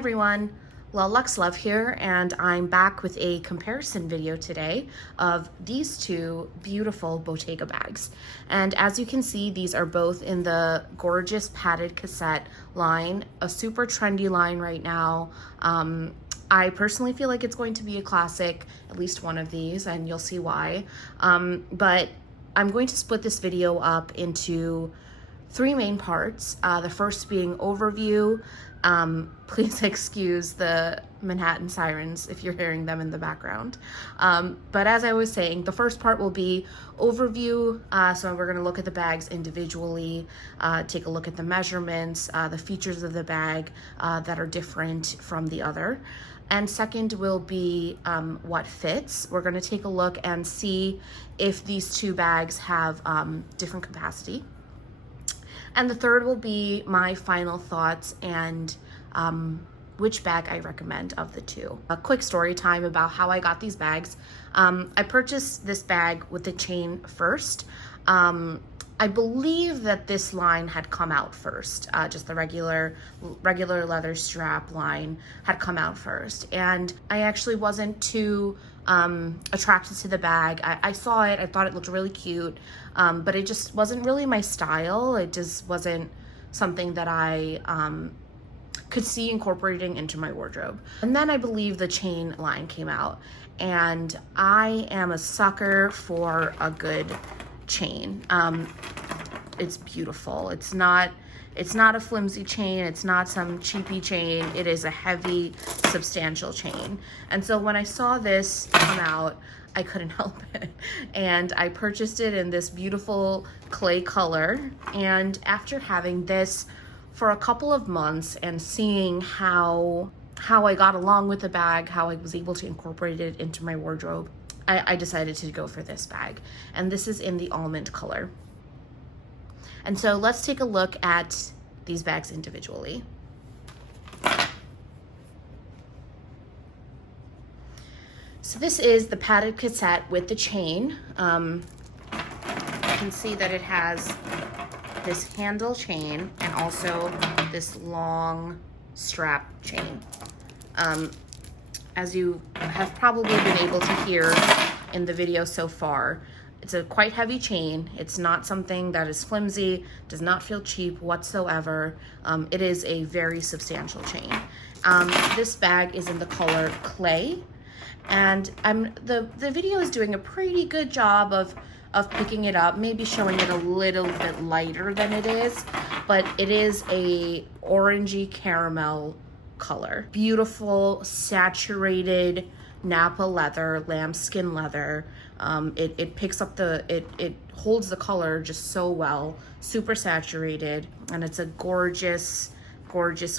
everyone, Lux Love here, and I'm back with a comparison video today of these two beautiful Bottega bags. And as you can see, these are both in the gorgeous padded cassette line, a super trendy line right now. I personally feel like it's going to be a classic, at least one of these, and you'll see why. But I'm going to split this video up into three main parts. The first being overview. Please excuse the Manhattan sirens if you're hearing them in the background. But as I was saying, the first part will be overview. So we're going to look at the bags individually, take a look at the measurements, the features of the bag that are different from the other. And second will be what fits. We're going to take a look and see if these two bags have different capacity. And the third will be my final thoughts and which bag I recommend of the two. A quick story time about how I got these bags. I purchased this bag with the chain first. I believe that this line had come out first, just the regular leather strap line had come out first. And I actually wasn't too attracted to the bag. I saw it, I thought it looked really cute, but it just wasn't really my style. It just wasn't something that I could see incorporating into my wardrobe. And then I believe the chain line came out, and I am a sucker for a good chain. It's beautiful. It's not a flimsy chain. It's not some cheapy chain. It is a heavy, substantial chain. And so when I saw this come out, I couldn't help it. And I purchased it in this beautiful clay color. And after having this for a couple of months and seeing how I got along with the bag, how I was able to incorporate it into my wardrobe, I decided to go for this bag. And this is in the almond color. And so let's take a look at these bags individually. So this is the padded cassette with the chain. You can see that it has this handle chain and also this long strap chain. As you have probably been able to hear in the video so far, it's a quite heavy chain. It's not something that is flimsy, does not feel cheap whatsoever. It is a very substantial chain. This bag is in the color clay, and the video is doing a pretty good job of picking it up, maybe showing it a little bit lighter than it is, but it is a orangey caramel color. Beautiful, saturated Napa leather, lambskin leather. It picks up it holds the color just so well, super saturated, and it's a gorgeous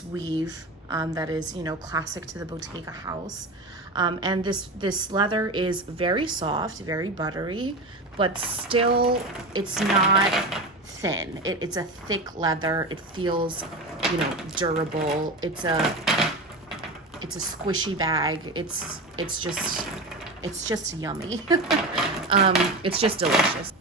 weave that is, you know, classic to the Bottega house. And this leather is very soft, very buttery, but still it's not thin. It's a thick leather. It feels, you know, durable. It's a squishy bag. It's just yummy. It's just delicious.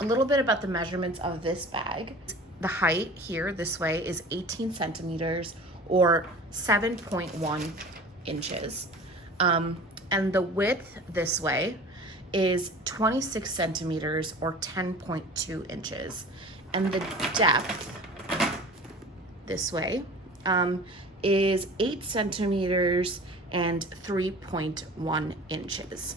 A little bit about the measurements of this bag. The height here this way is 18 centimeters or 7.1 inches. And the width this way is 26 centimeters or 10.2 inches. And the depth this way is 8 centimeters and 3.1 inches.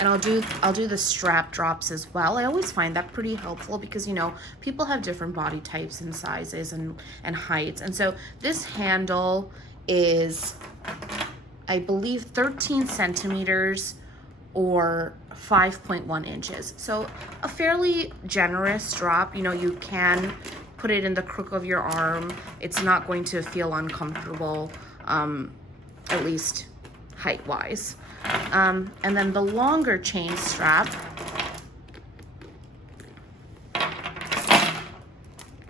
And I'll do the strap drops as well. I always find that pretty helpful because, you know, people have different body types and sizes and heights. And so this handle is, I believe, 13 centimeters or 5.1 inches. So a fairly generous drop. You know, you can put it in the crook of your arm. It's not going to feel uncomfortable, at least height-wise. And then the longer chain strap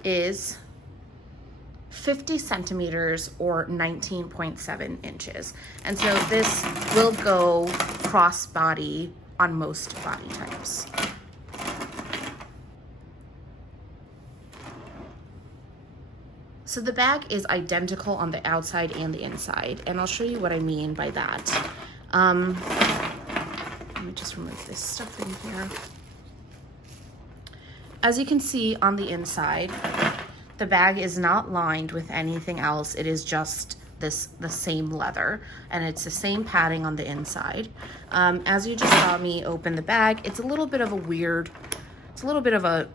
is 50 centimeters or 19.7 inches. And so this will go crossbody on most body types. So the bag is identical on the outside and the inside, and I'll show you what I mean by that. Let me just remove this stuff in here. As you can see on the inside, the bag is not lined with anything else. It is just the same leather, and it's the same padding on the inside. As you just saw me open the bag, it's a little bit of a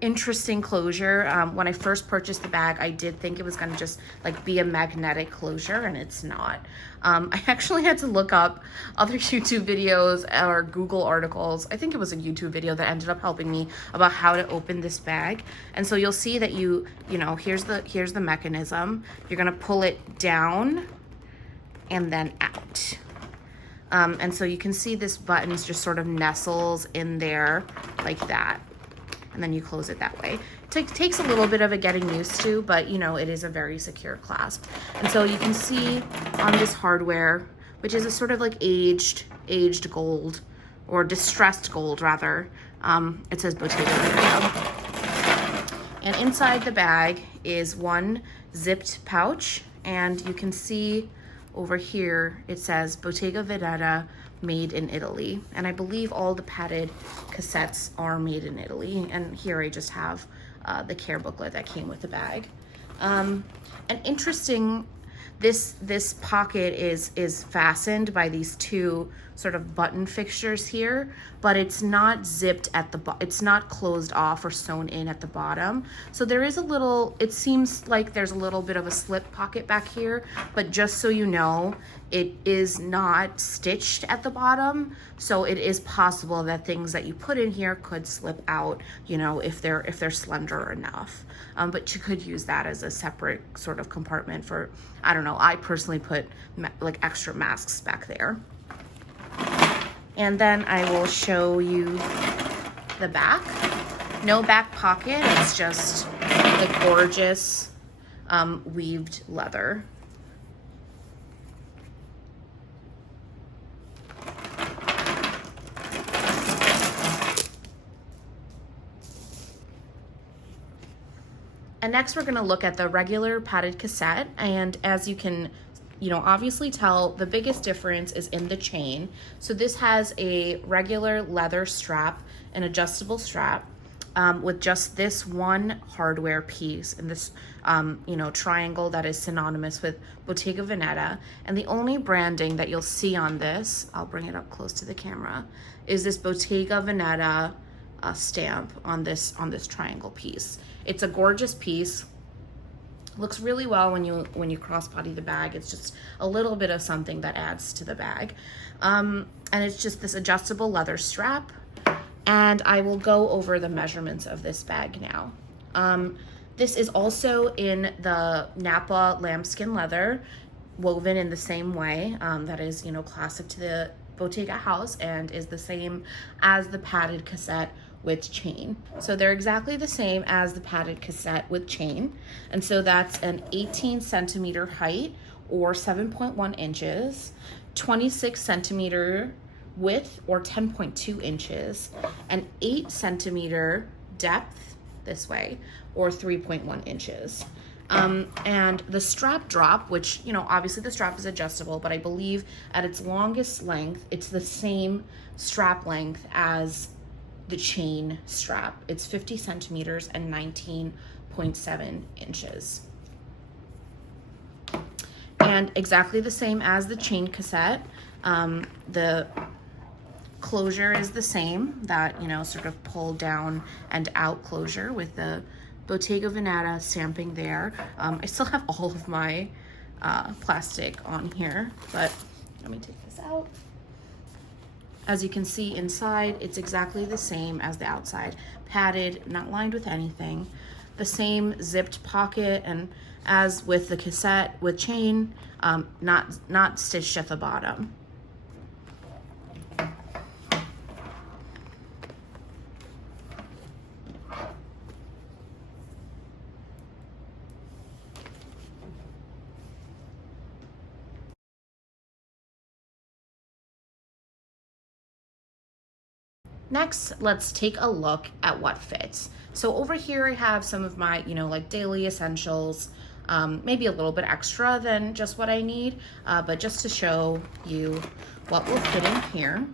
interesting closure. When I first purchased the bag, I did think it was going to just like be a magnetic closure, and it's not. I actually had to look up other YouTube videos or Google articles. I think it was a YouTube video that ended up helping me about how to open this bag. And so you'll see that you know, here's the mechanism. You're going to pull it down and then out. And so you can see this button just sort of nestles in there like that. And then you close it that way. It takes a little bit of a getting used to, but you know, it is a very secure clasp. And so you can see on this hardware, which is a sort of like aged gold, or distressed gold rather, it says Bottega Veneta. And inside the bag is one zipped pouch, and you can see over here it says Bottega Veneta made in Italy, and I believe all the padded cassettes are made in Italy. And here I just have the care booklet that came with the bag. And interesting, this pocket is fastened by these two sort of button fixtures here, but it's not zipped at the it's not closed off or sewn in at the bottom. So there is a little, it seems like there's a little bit of a slip pocket back here, but just so you know, it is not stitched at the bottom. So it is possible that things that you put in here could slip out, you know, if they're slender enough. But you could use that as a separate sort of compartment for, I don't know, I personally put like extra masks back there. And then I will show you the back. No back pocket, it's just the gorgeous weaved leather. And next we're gonna look at the regular padded cassette, and as you can obviously tell, the biggest difference is in the chain. So this has a regular leather strap, an adjustable strap, with just this one hardware piece and this triangle that is synonymous with Bottega Veneta. And the only branding that you'll see on this, I'll bring it up close to the camera, is this Bottega Veneta stamp on this triangle piece. It's a gorgeous piece. Looks really well when you crossbody the bag. It's just a little bit of something that adds to the bag. And it's just this adjustable leather strap. And I will go over the measurements of this bag now. This is also in the Napa lambskin leather, woven in the same way. That is, classic to the Bottega house and is the same as the padded cassette with chain. So they're exactly the same as the padded cassette with chain. And so that's an 18 centimeter height or 7.1 inches, 26 centimeter width or 10.2 inches, and 8 centimeter depth this way or 3.1 inches. And the strap drop, which, obviously the strap is adjustable, but I believe at its longest length, it's the same strap length as the chain strap. It's 50 centimeters and 19.7 inches. And exactly the same as the chain cassette. The closure is the same, that, sort of pull down and out closure with the Bottega Veneta stamping there. I still have all of my plastic on here, but let me take this out. As you can see inside, it's exactly the same as the outside. Padded, not lined with anything. The same zipped pocket, and as with the cassette with chain, not stitched at the bottom. Next, let's take a look at what fits. So over here I have some of my, like daily essentials, maybe a little bit extra than just what I need, but just to show you what will fit in here.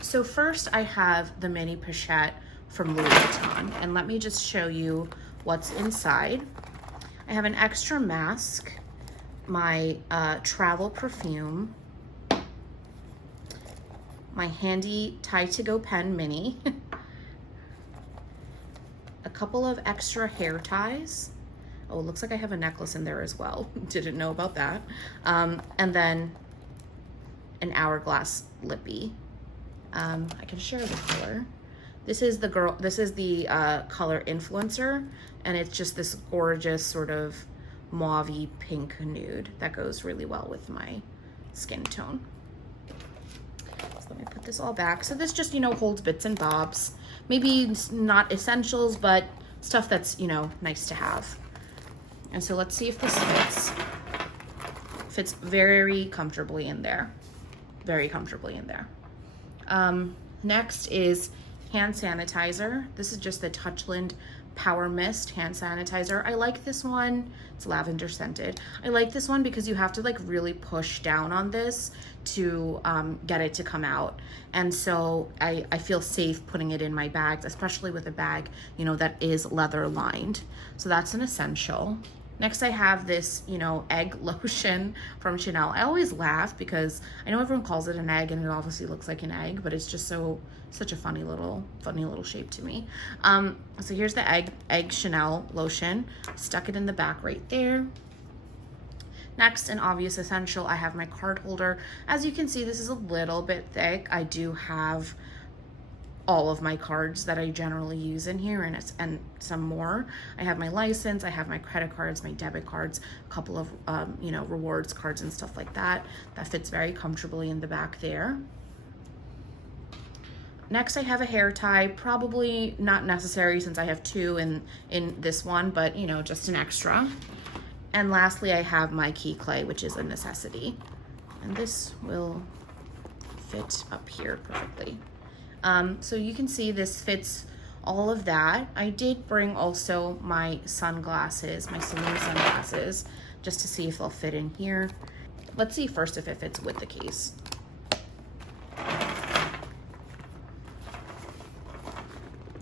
So first I have the mini pochette from Louis Vuitton, and let me just show you what's inside. I have an extra mask, my travel perfume, my handy tie-to-go pen mini, a couple of extra hair ties. Oh, it looks like I have a necklace in there as well. Didn't know about that. And then an hourglass lippy. I can share the color. This is the color Influencer, and it's just this gorgeous sort of mauve-y pink nude that goes really well with my skin tone. So let me put this all back. So this just, holds bits and bobs. Maybe not essentials, but stuff that's, nice to have. And so let's see if this fits. Fits very comfortably in there. Very comfortably in there. Next is hand sanitizer. This is just the Touchland Power Mist hand sanitizer. I like this one. It's lavender scented. I like this one because you have to like really push down on this to get it to come out. And so I feel safe putting it in my bags, especially with a bag, that is leather lined. So that's an essential. Next I have this, egg lotion from Chanel. I always laugh because I know everyone calls it an egg and it obviously looks like an egg, but it's just such a funny little shape to me. So here's the egg Chanel lotion. Stuck it in the back right there. Next, an obvious essential, I have my card holder. As you can see, this is a little bit thick. I do have all of my cards that I generally use in here and some more. I have my license, I have my credit cards, my debit cards, a couple of rewards cards and stuff like that. That fits very comfortably in the back there. Next I have a hair tie, probably not necessary since I have two in this one, but just an extra. And lastly I have my key clay, which is a necessity. And this will fit up here perfectly. So you can see this fits all of that. I did bring also my sunglasses, my saloon sunglasses, just to see if they'll fit in here. Let's see first if it fits with the case.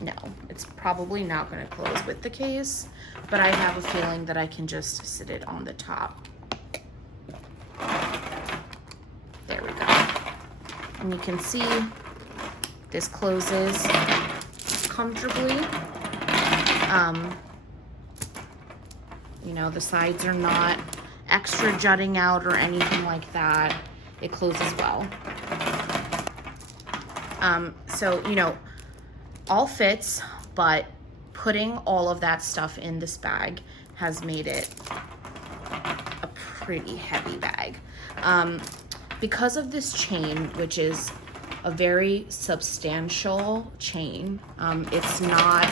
No, it's probably not going to close with the case, but I have a feeling that I can just sit it on the top. There we go. And you can see this closes comfortably. The sides are not extra jutting out or anything like that. It closes well. So, all fits, but putting all of that stuff in this bag has made it a pretty heavy bag. Because of this chain, which is a very substantial chain. It's not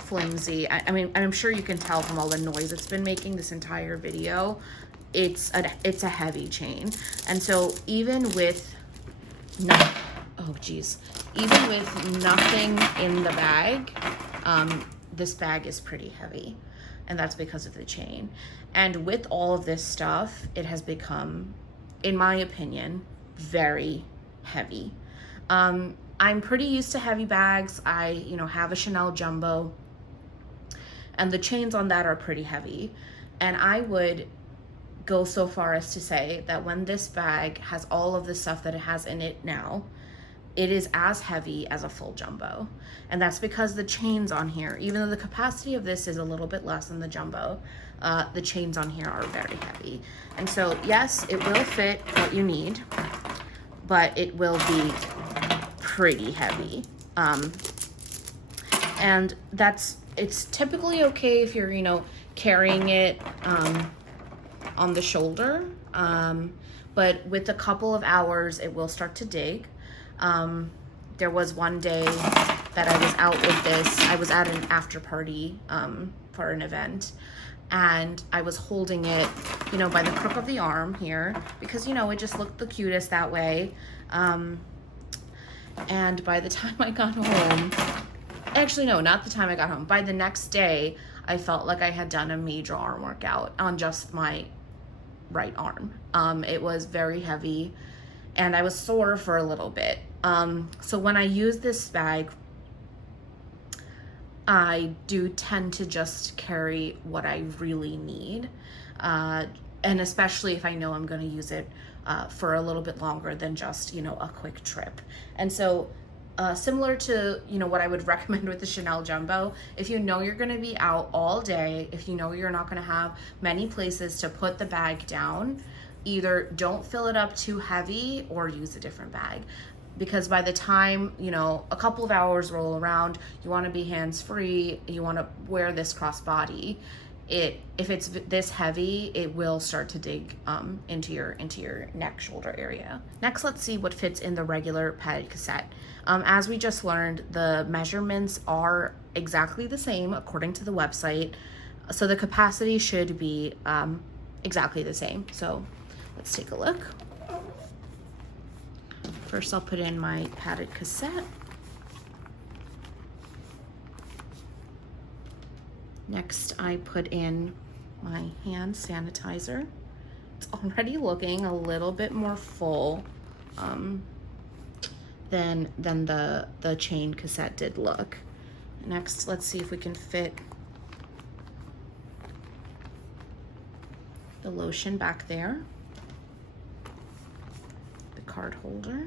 flimsy. I mean, I'm sure you can tell from all the noise it's been making this entire video. It's a heavy chain. And so even with even with nothing in the bag, this bag is pretty heavy. And that's because of the chain. And with all of this stuff, it has become, in my opinion, very heavy. I'm pretty used to heavy bags. I, have a Chanel Jumbo, and the chains on that are pretty heavy. And I would go so far as to say that when this bag has all of the stuff that it has in it now, it is as heavy as a full Jumbo. And that's because the chains on here, even though the capacity of this is a little bit less than the Jumbo, the chains on here are very heavy. And so, yes, it will fit what you need, but it will be pretty heavy. And it's typically okay if you're, carrying it on the shoulder. But with a couple of hours, it will start to dig. There was one day that I was out with this. I was at an after party for an event, and I was holding it, by the crook of the arm here because, it just looked the cutest that way. And by the time I got home, actually no, not the time I got home, by the next day, I felt like I had done a major arm workout on just my right arm. It was very heavy and I was sore for a little bit. So when I use this bag, I do tend to just carry what I really need. And especially if I know I'm going to use it for a little bit longer than just, you know, a quick trip. And so similar to, you know, what I would recommend with the Chanel Jumbo, if you know you're going to be out all day, if you know you're not going to have many places to put the bag down, either don't fill it up too heavy or use a different bag. Because by the time, you know, a couple of hours roll around, you want to be hands-free, you want to wear this crossbody. If it's this heavy, it will start to dig into your neck shoulder area. Next, let's see what fits in the regular padded cassette. As we just learned, the measurements are exactly the same according to the website, so the capacity should be exactly the same. So let's take a look. First, I'll put in my padded cassette. Next, I put in my hand sanitizer. It's already looking a little bit more full than the chain cassette did look. Next, let's see if we can fit the lotion back there, the card holder,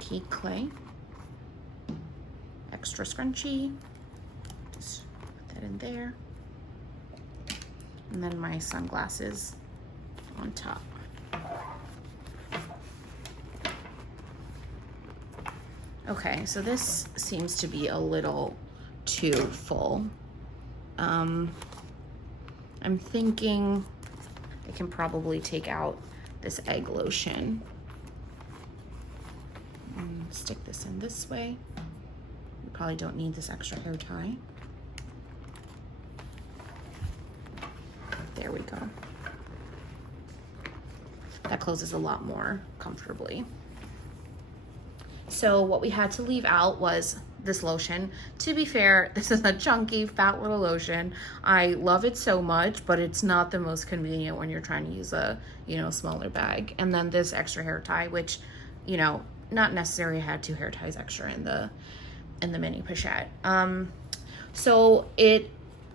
key clay, extra scrunchie, just put that in there, and then my sunglasses on top. Okay, so this seems to be a little too full. I'm thinking I can probably take out this egg lotion. Stick this in this way. You probably don't need this extra hair tie. There we go. That closes a lot more comfortably. So what we had to leave out was this lotion. To be fair, this is a chunky, fat little lotion. I love it so much, but it's not the most convenient when you're trying to use a, you know, smaller bag. And then this extra hair tie, which, you know, not necessary. I had 2 hair ties extra in the mini pochette. So it,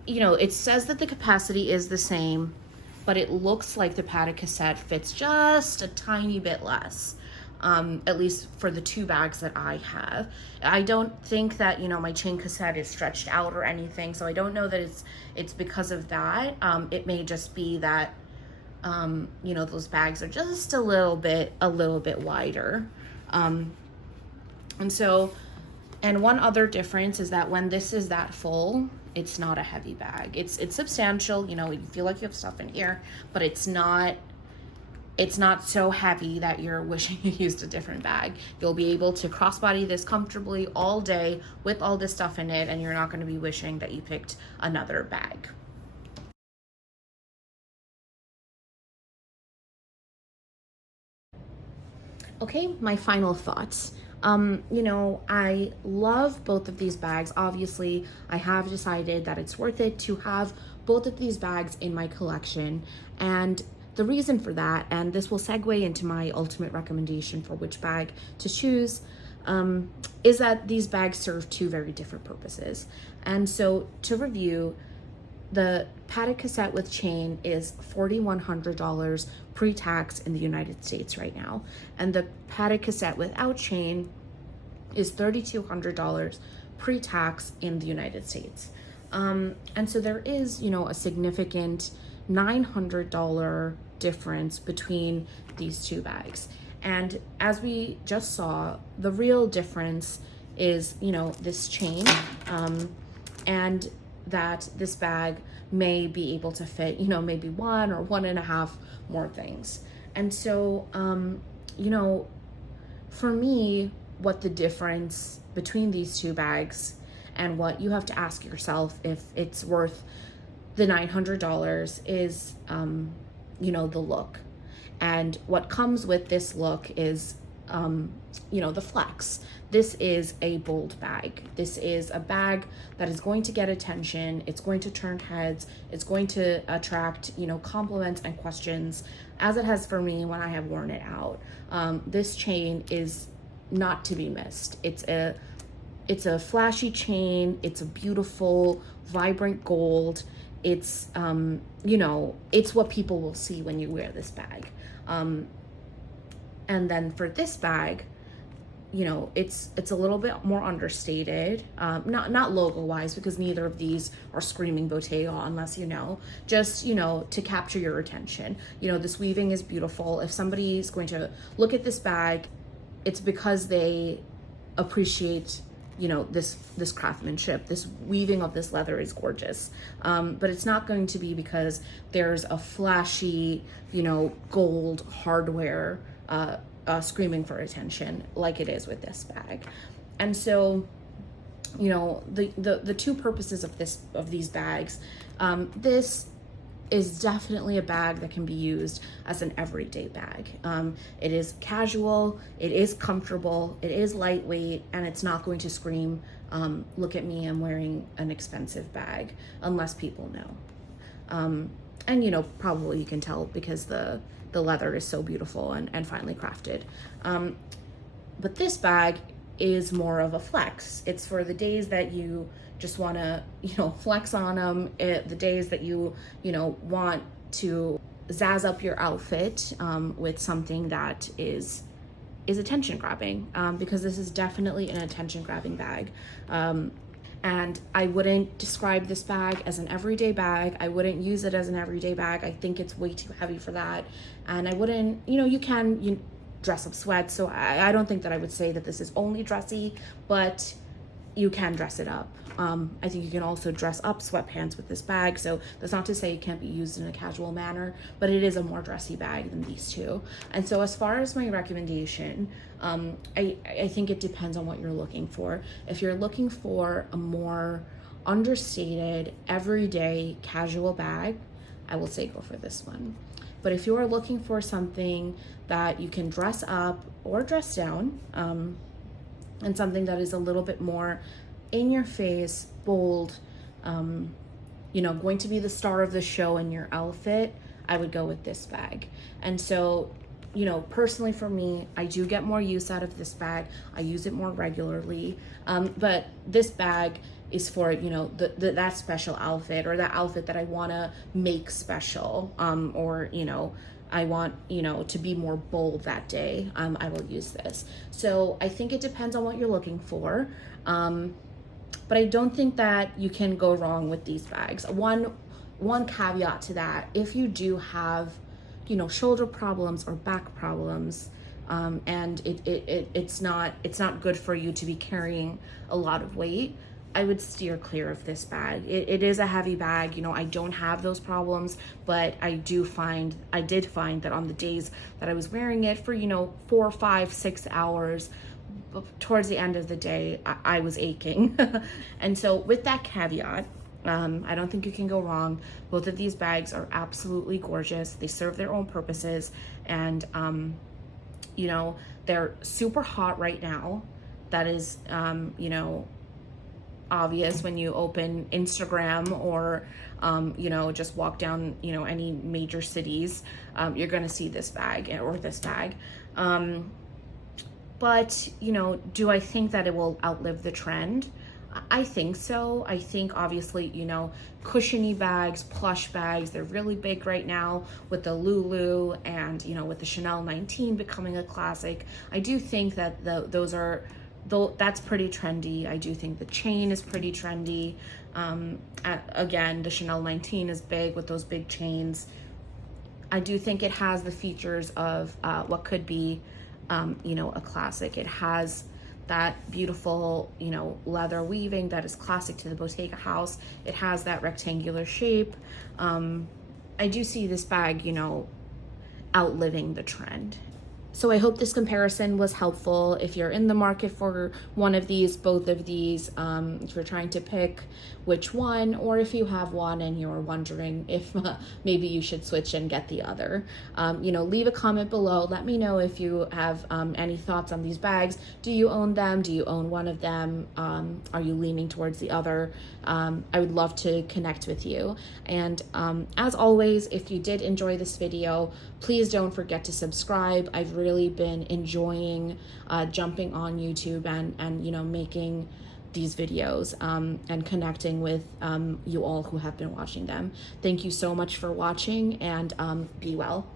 you know, it says that the capacity is the same, but it looks like the padded cassette fits just a tiny bit less. At least for the 2 bags that I have. I don't think that, you know, my chain cassette is stretched out or anything, so I don't know that it's because of that. It may just be that, you know, those bags are just a little bit wider. And one other difference is that when this is that full, it's not a heavy bag. It's substantial, you know, you feel like you have stuff in here, but it's not so heavy that you're wishing you used a different bag. You'll be able to crossbody this comfortably all day with all this stuff in it, and you're not going to be wishing that you picked another bag. Okay, my final thoughts. You know, I love both of these bags. Obviously, I have decided that it's worth it to have both of these bags in my collection. And the reason for that, and this will segue into my ultimate recommendation for which bag to choose, is that these bags serve 2 very different purposes. And so to review, the padded cassette with chain is $4,100 pre-tax in the United States right now. And the padded cassette without chain is $3,200 pre-tax in the United States. And so there is, you know, a significant $900 difference between these 2 bags. And as we just saw, the real difference is, you know, this chain, and that this bag may be able to fit, you know, maybe 1 or 1.5 more things. And so, you know, for me, what the difference between these 2 bags and what you have to ask yourself if it's worth the $900 is, you know, the look. And what comes with this look is the flex. This is a bold bag. This is a bag that is going to get attention. It's going to turn heads. It's going to attract, compliments and questions, as it has for me when I have worn it out. This chain is not to be missed. It's a flashy chain. It's a beautiful, vibrant gold. It's, it's what people will see when you wear this bag. And then for this bag, it's a little bit more understated, not logo wise, because neither of these are screaming Bottega unless just to capture your attention. This weaving is beautiful. If somebody's going to look at this bag, it's because they appreciate this craftsmanship. This weaving of this leather is gorgeous, but it's not going to be because there's a flashy gold hardware screaming for attention like it is with this bag. And so the two purposes of these bags, this is definitely a bag that can be used as an everyday bag. It is casual, it is comfortable, it is lightweight, and it's not going to scream, look at me, I'm wearing an expensive bag, unless people know. And probably you can tell because the leather is so beautiful and finely crafted. But this bag is more of a flex. It's for the days that you just want to, flex on them. The days that you want to zazz up your outfit with something that is attention grabbing, because this is definitely an attention grabbing bag. And I wouldn't describe this bag as an everyday bag. I wouldn't use it as an everyday bag. I think it's way too heavy for that. And I wouldn't, you can dress up sweats. So I don't think that I would say that this is only dressy, but you can dress it up. I think you can also dress up sweatpants with this bag. So that's not to say it can't be used in a casual manner, but it is a more dressy bag than these two. And so as far as my recommendation, I think it depends on what you're looking for. If you're looking for a more understated, everyday, casual bag, I will say go for this one. But if you are looking for something that you can dress up or dress down, and something that is a little bit more in your face, bold, going to be the star of the show in your outfit, I would go with this bag. And so, personally for me, I do get more use out of this bag. I use it more regularly. But this bag is for, that special outfit, or that outfit that I want to make special, or, I want, to be more bold that day. I will use this. So I think it depends on what you're looking for. But I don't think that you can go wrong with these bags. One caveat to that, if you do have, shoulder problems or back problems, and it's not good for you to be carrying a lot of weight, I would steer clear of this bag. It is a heavy bag. I don't have those problems, but I did find that on the days that I was wearing it for, 4, 5, 6 hours, towards the end of the day, I was aching. And so with that caveat, I don't think you can go wrong. Both of these bags are absolutely gorgeous. They serve their own purposes, and they're super hot right now. That is, obvious when you open Instagram or just walk down any major cities. You're gonna see this bag or this bag. But do I think that it will outlive the trend? I think so. I think obviously, cushiony bags, plush bags, they're really big right now with the Lulu and, with the Chanel 19 becoming a classic. I do think that that's pretty trendy. I do think the chain is pretty trendy. Again, the Chanel 19 is big with those big chains. I do think it has the features of what could be, a classic. It has that beautiful, leather weaving that is classic to the Bottega house. It has that rectangular shape. I do see this bag, outliving the trend. So I hope this comparison was helpful. If you're in the market for one of these, both of these, if you're trying to pick which one, or if you have one and you're wondering if maybe you should switch and get the other, leave a comment below. Let me know if you have any thoughts on these bags. Do you own them? Do you own one of them? Are you leaning towards the other? I would love to connect with you. And as always, if you did enjoy this video, please don't forget to subscribe. I've really been enjoying jumping on YouTube and making these videos and connecting with you all who have been watching them. Thank you so much for watching, and be well.